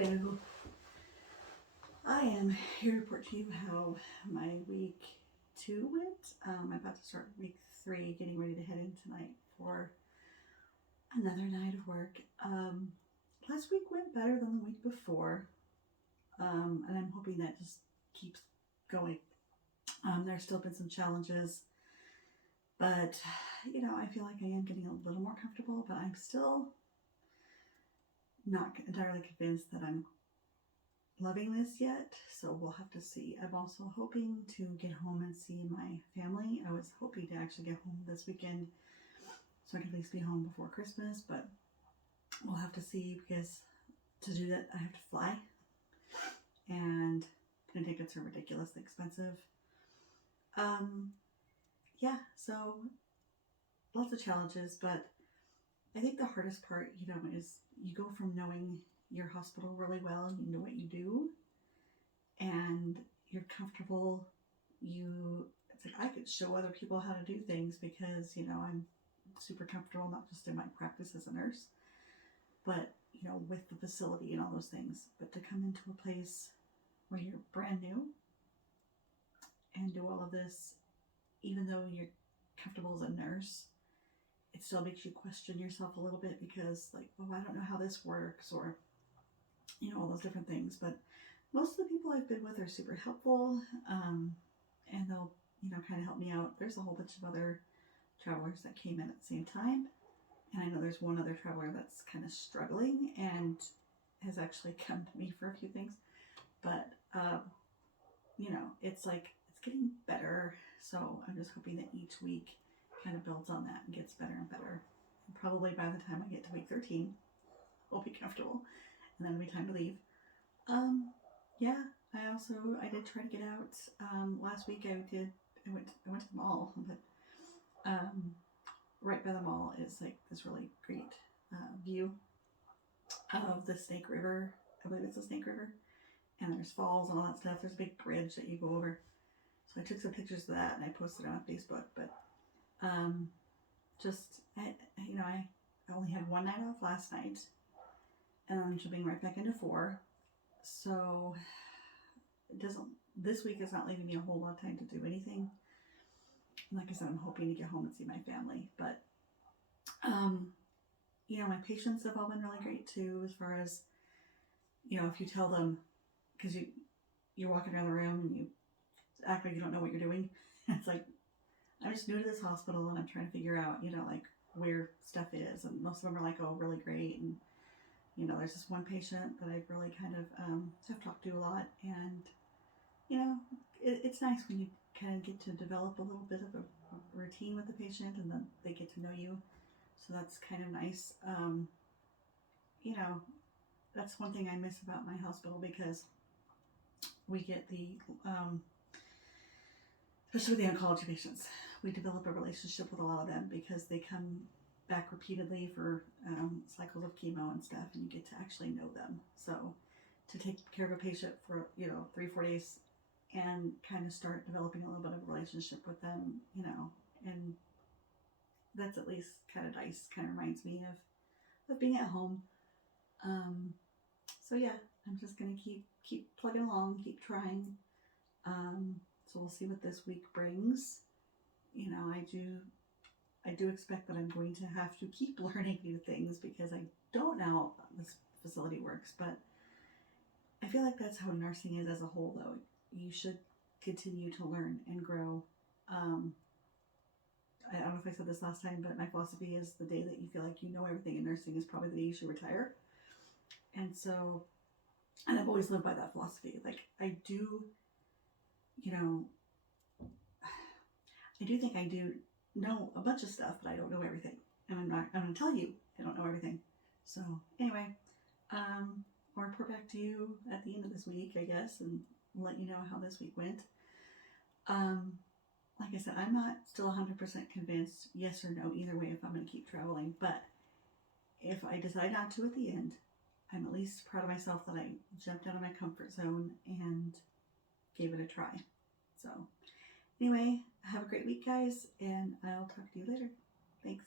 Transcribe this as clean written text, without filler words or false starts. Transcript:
Hello. I am here to report to you how my week 2 went. I'm about to start week 3, getting ready to head in tonight for another night of work. Last week went better than the week before, and I'm hoping that just keeps going. There's still been some challenges, but I feel like I am getting a little more comfortable, but I'm still not entirely convinced that I'm loving this yet, so we'll have to see. I'm also hoping to get home and see my family. I was hoping to actually get home this weekend so I could at least be home before Christmas, but we'll have to see because to do that I have to fly, and plane tickets are ridiculously expensive. Yeah, so lots of challenges, but I think the hardest part, is you go from knowing your hospital really well and you know what you do, and you're comfortable. It's like I could show other people how to do things because I'm super comfortable, not just in my practice as a nurse, but with the facility and all those things. But to come into a place where you're brand new and do all of this, even though you're comfortable as a nurse, it still makes you question yourself a little bit because, like, oh, I don't know how this works, or all those different things. But most of the people I've been with are super helpful, and they'll kind of help me out. There's a whole bunch of other travelers that came in at the same time, and I know there's one other traveler that's kind of struggling and has actually come to me for a few things. But it's like it's getting better, so I'm just hoping that each week kind of builds on that and gets better and better. And probably by the time I get to week 13, I'll be comfortable, and then it'll be time to leave. Yeah, I did try to get out. Last week I went to the mall, but right by the mall is like this really great view of the Snake River. I believe it's the Snake River, and there's falls and all that stuff. There's a big bridge that you go over. So I took some pictures of that and I posted it on Facebook. But I only had one night off last night, and I'm jumping right back into 4. So this week is not leaving me a whole lot of time to do anything. Like I said, I'm hoping to get home and see my family. But my patients have all been really great too, as far as if you tell them, because you're walking around the room and you act like you don't know what you're doing. It's like, I'm just new to this hospital and I'm trying to figure out like where stuff is, and most of them are like, oh, really great. And there's this one patient that I've really kind of have talked to a lot, and it's nice when you kind of get to develop a little bit of a routine with the patient, and then they get to know you. So that's kind of nice. That's one thing I miss about my hospital, because we get especially with the oncology patients, we develop a relationship with a lot of them because they come back repeatedly for cycles of chemo and stuff, and you get to actually know them. So to take care of a patient for 3-4 days and kind of start developing a little bit of a relationship with them, and that's at least kind of nice. Kind of reminds me of being at home. So yeah, I'm just gonna keep plugging along, keep trying. So we'll see what this week brings. I do expect that I'm going to have to keep learning new things because I don't know how this facility works, but I feel like that's how nursing is as a whole, though. You should continue to learn and grow. I don't know if I said this last time, but my philosophy is the day that you feel like you know everything in nursing is probably the day you should retire. And so, and I've always lived by that philosophy. Like, I do think I do know a bunch of stuff, but I don't know everything. And I'm going to tell you I don't know everything. So anyway, I'll report back to you at the end of this week, I guess, and let you know how this week went. Like I said, I'm not still 100% convinced, yes or no, either way, if I'm going to keep traveling. But if I decide not to at the end, I'm at least proud of myself that I jumped out of my comfort zone and gave it a try. So anyway, have a great week, guys, and I'll talk to you later. Thanks.